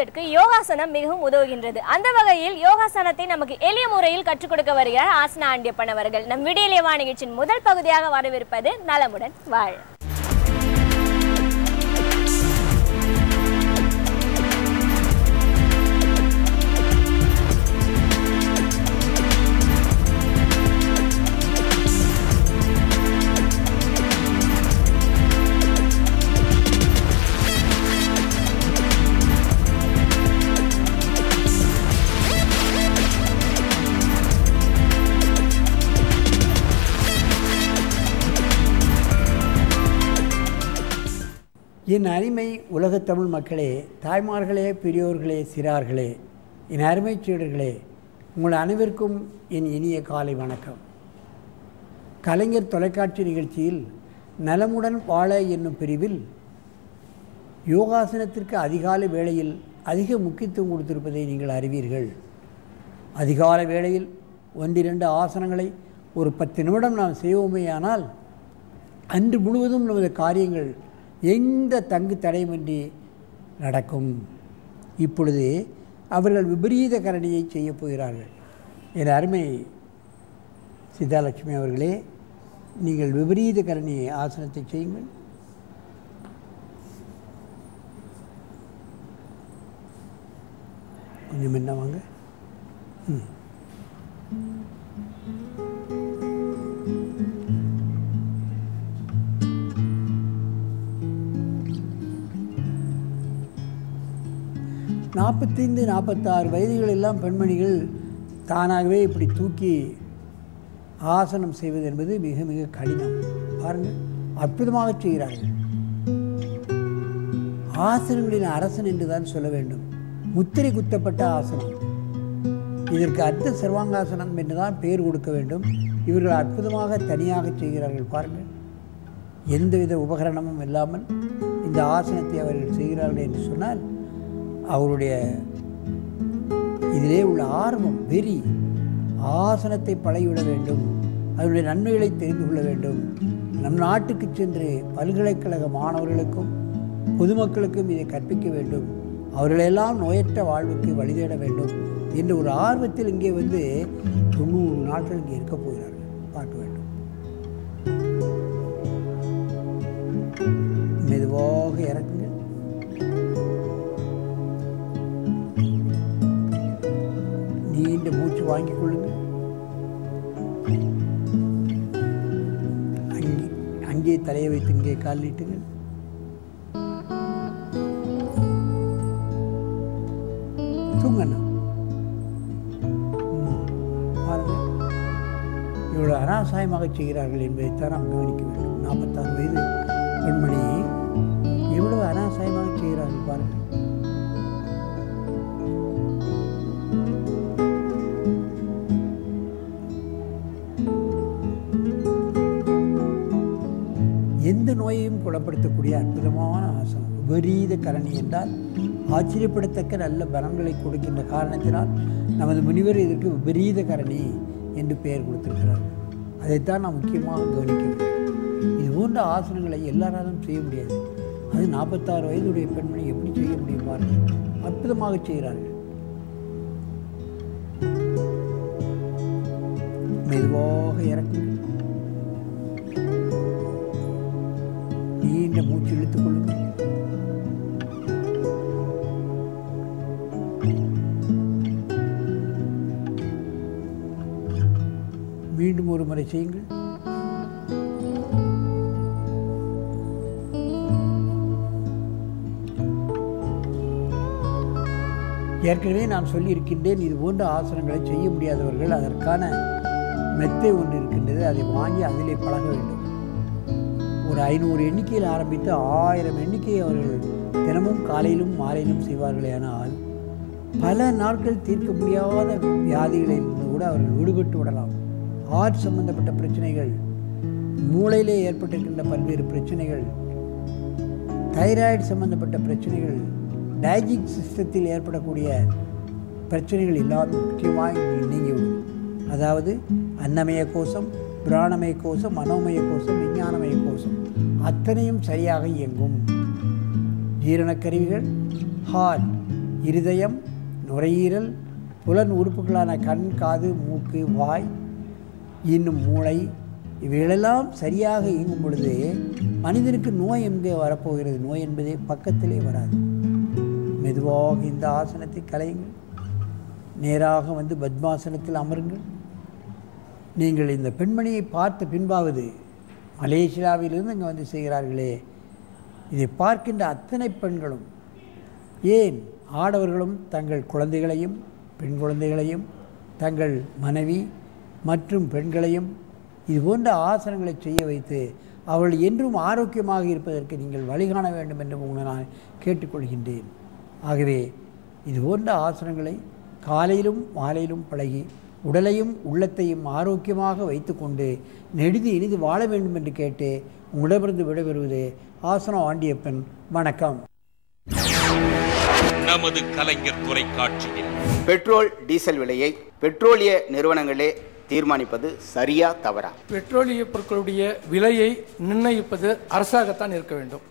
செய்வதற்கு யோகாசனம் மிகவும் உதவுகின்றது. அந்த வகையில் யோகாசனத்தை நமக்கு எளிய முறையில் கற்றுக் கொடுக்க வருகிறார் ஆசனா ஆண்டியப்பன் அவர்கள். நம் விடியலேவா நிகழ்ச்சியின் முதல் பகுதியாக வரவிருப்பது நலமுடன் வாழ. என் அருமை உலகத் தமிழ் மக்களே, தாய்மார்களே, பெரியோர்களே, சிறார்களே, என் அருமை சீடர்களே, உங்கள் அனைவருக்கும் என் இனிய காலை வணக்கம். கலைஞர் தொலைக்காட்சி நிகழ்ச்சியில் நலமுடன் வாழ என்னும் பிரிவில் யோகாசனத்திற்கு அதிகாலை வேளையில் அதிக முக்கியத்துவம் கொடுத்திருப்பதை நீங்கள் அறிவீர்கள். அதிகாலை வேளையில் 1-2 ஆசனங்களை ஒரு 10 நிமிடம் நாம் செய்வோமேயானால் அன்று முழுவதும் நமது காரியங்கள் எந்த தங்கு தடையுமின்றி நடக்கும். இப்பொழுது அவர்கள் விபரீத கரணியை செய்ய போகிறார்கள். என் அருமை சித்தாலட்சுமி அவர்களே, நீங்கள் விபரீத கரணி ஆசனத்தை செய்யுங்கள். கொஞ்சம் என்ன வாங்க. நாற்பத்தைந்து 46 வயதுகள் எல்லாம் பெண்மணிகள் தானாகவே இப்படி தூக்கி ஆசனம் செய்வது என்பது மிக மிக கடினம். பாருங்கள், அற்புதமாக செய்கிறார்கள். ஆசனங்களின் அரசன் என்றுதான் சொல்ல வேண்டும். முத்திரை குத்தப்பட்ட ஆசனம். இதற்கு அர்த்த சர்வாங்காசனம் என்றுதான் பெயர் கொடுக்க வேண்டும். இவர்கள் அற்புதமாக தனியாக செய்கிறார்கள். பாருங்கள், எந்தவித உபகரணமும் இல்லாமல் இந்த ஆசனத்தை அவர்கள் செய்கிறார்கள் என்று சொன்னால் அவருடைய இதிலே உள்ள ஆர்வம், வெறி, ஆசனத்தை பழகிவிட வேண்டும், அதனுடைய நன்மைகளை தெரிந்து கொள்ள வேண்டும். நம் நாட்டுக்கு சென்று பல்கலைக்கழக மாணவர்களுக்கும் பொதுமக்களுக்கும் இதை கற்பிக்க வேண்டும், அவர்களெல்லாம் நோயற்ற வாழ்வுக்கு வழிதேட வேண்டும் என்ற ஒரு ஆர்வத்தில் இங்கே வந்து 90 நாட்கள் இங்கே இருக்க போகிறார்கள். பார்க்க வேண்டும். மெதுவாக இறக்குங்கள். நீண்ட மூச்சு வாங்கிக் கொள்ளுங்கள். அங்கே தலையை வைத்து இங்கே கால் நீட்டுங்கள். தூங்கணும். பாருங்கள், இவ்வளவு அனாவசியமாக செய்கிறார்கள் என்பதைத்தான் நாம் கவனிக்க வேண்டும். 46 வயது பெண்மணி எவ்வளவு அனாவசியமாக செய்கிறார்கள் பாருங்கள். எந்த நோயையும் குணப்படுத்தக்கூடிய அற்புதமான ஆசனம் விபரீத கரணி என்றால் ஆச்சரியப்படத்தக்க நல்ல பலன்களை கொடுக்கின்ற காரணத்தினால் நமது முனிவர் இதற்கு விபரீத கரணி என்று பெயர் கொடுத்திருக்கிறார். அதைத்தான் நாம் முக்கியமாக கவனிக்க வேண்டும். இது போன்ற ஆசனங்களை எல்லாராலும் செய்ய முடியாது. அது 46 வயதுடைய பெண்மணி எப்படி செய்ய முடியும் பாருங்கள், அற்புதமாக செய்கிறார்கள். மெதுவாக இறக்குங்கள். நீண்ட மூச்சு இழுத்துக் கொள்ளுங்கள். மீண்டும் ஒரு முறை செய்யுங்கள். ஏற்கனவே நான் சொல்லியிருக்கின்றேன், இது போன்ற ஆசனங்களை செய்ய முடியாதவர்கள் அதற்கான மெத்தை ஒன்று இருக்கின்றது, அதை வாங்கி அதிலே பழக வேண்டும். ஒரு 500 எண்ணிக்கையில் ஆரம்பித்து 1000 எண்ணிக்கையை அவர்கள் தினமும் காலையிலும் மாலையிலும் செய்வார்களே. ஆனால் பல நாட்கள் தீர்க்க முடியாத வியாதிகளிலிருந்து கூட அவர்கள் விடுபட்டு விடலாம். ஹார்ட் சம்பந்தப்பட்ட பிரச்சனைகள், மூளையிலே ஏற்பட்டிருக்கின்ற பல்வேறு பிரச்சனைகள், தைராய்டு சம்பந்தப்பட்ட பிரச்சனைகள், டைஜஸ்டிவ் சிஸ்டத்தில் ஏற்படக்கூடிய பிரச்சனைகள் எல்லாம் முக்கியமாக நீங்கிவிடும். அதாவது அன்னமய கோஷம், பிராணமய கோஷம், மனோமய கோஷம், விஞ்ஞானமய கோஷம் அத்தனையும் சரியாக இயங்கும். ஜீரணக்கருவிகள், ஹார்ட், இருதயம், நுரையீரல், புலன் உறுப்புகளான கண், காது, மூக்கு, வாய், இன்னும் மூளை இவைகளெல்லாம் சரியாக இயங்கும் பொழுது மனிதனுக்கு நோய் எங்கே வரப்போகிறது? நோய் என்பதே பக்கத்திலே வராது. மெதுவாக இந்த ஆசனத்தை கலையுங்கள். நேராக வந்து பத்மாசனத்தில் அமருங்கள். நீங்கள் இந்த பெண்மணியை பார்த்த பின்பாவது, மலேசியாவிலிருந்து இங்கே வந்து செய்கிறார்களே, இதை பார்க்கின்ற அத்தனை பெண்களும், ஏன் ஆடவர்களும் தங்கள் குழந்தைகளையும் பெண் குழந்தைகளையும் தங்கள் மனைவி மற்றும் பெண்களையும் இது போன்ற ஆசனங்களை செய்ய வைத்து அவர்கள் என்றும் ஆரோக்கியமாக இருப்பதற்கு நீங்கள் வழிகாண வேண்டும் என்று உங்களை நான் கேட்டுக்கொள்கின்றேன். ஆகவே இது போன்ற ஆசனங்களை காலையிலும் மாலையிலும் பழகி உடலையும் உள்ளத்தையும் ஆரோக்கியமாக வைத்துக்கொண்டு நெடுது இனிது வாழ வேண்டும் என்று கேட்டு உங்களிடமிருந்து விடைபெறுவது ஆசனம் ஆண்டியப்பன். வணக்கம். நமது கலைஞர் தொலைக்காட்சியில் பெட்ரோல் டீசல் விலையை பெட்ரோலிய நிறுவனங்களே தீர்மானிப்பது சரியா தவறா? பெட்ரோலிய பொருட்களுடைய விலையை நிர்ணயிப்பது அரசாகத்தான் இருக்க வேண்டும்.